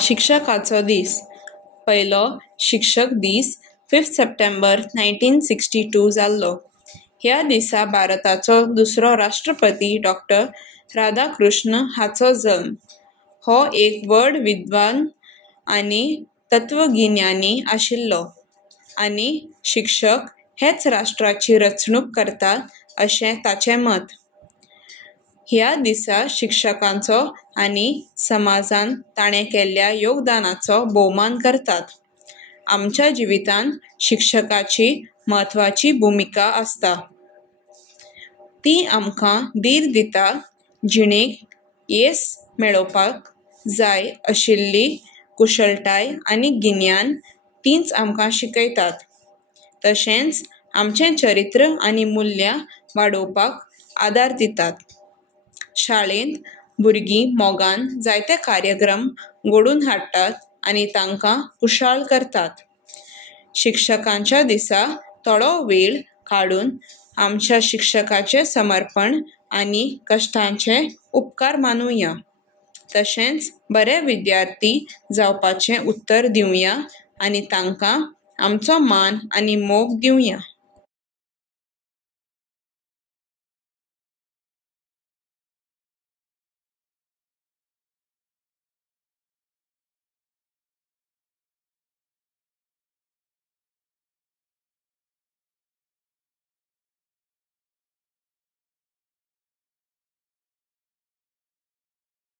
शिक्षकाचो दीस. पयलो शिक्षक दीस 5 सप्टेंबर 1962 जाल्लो. ह्या दिसा भारताचो दुसरो राष्ट्रपती डॉक्टर राधाकृष्ण हाचो जल्म. हो एक व्हड विद्वान आनी तत्वगिन्यानी आशिल्लो आनी शिक्षक हेच राष्ट्राची रचणूक करतात अशें ताचें मत. ह्या दिसा शिक्षकांचो आनी समाजान ताणें केल्ल्या योगदानाचो भोवमान करतात. आमच्या जिवितांत शिक्षकाची म्हत्वाची भुमिका आसता. ती आमकां धीर दिता, जिणेक येस मेळोवपाक जाय आशिल्ली कुशळटाय आनी गिन्यान तींच आमकां शिकयतात. तशेंच आमचें चरित्र आनी मुल्यां वाडोवपाक आदार दितात. शाळेंत भुरगीं मोगान जायते कार्यक्रम घडोवन हाडटात आनी तांकां कुशाळ करतात. शिक्षकांच्या दिसा थोडो वेळ काडून आमच्या शिक्षकाचें समर्पण आनी कश्टांचे उपकार मानूया. तशेंच बरे विद्यार्थी जावपाचें उत्तर दिवया आनी तांकां आमचो मान आनी मोग दिवया.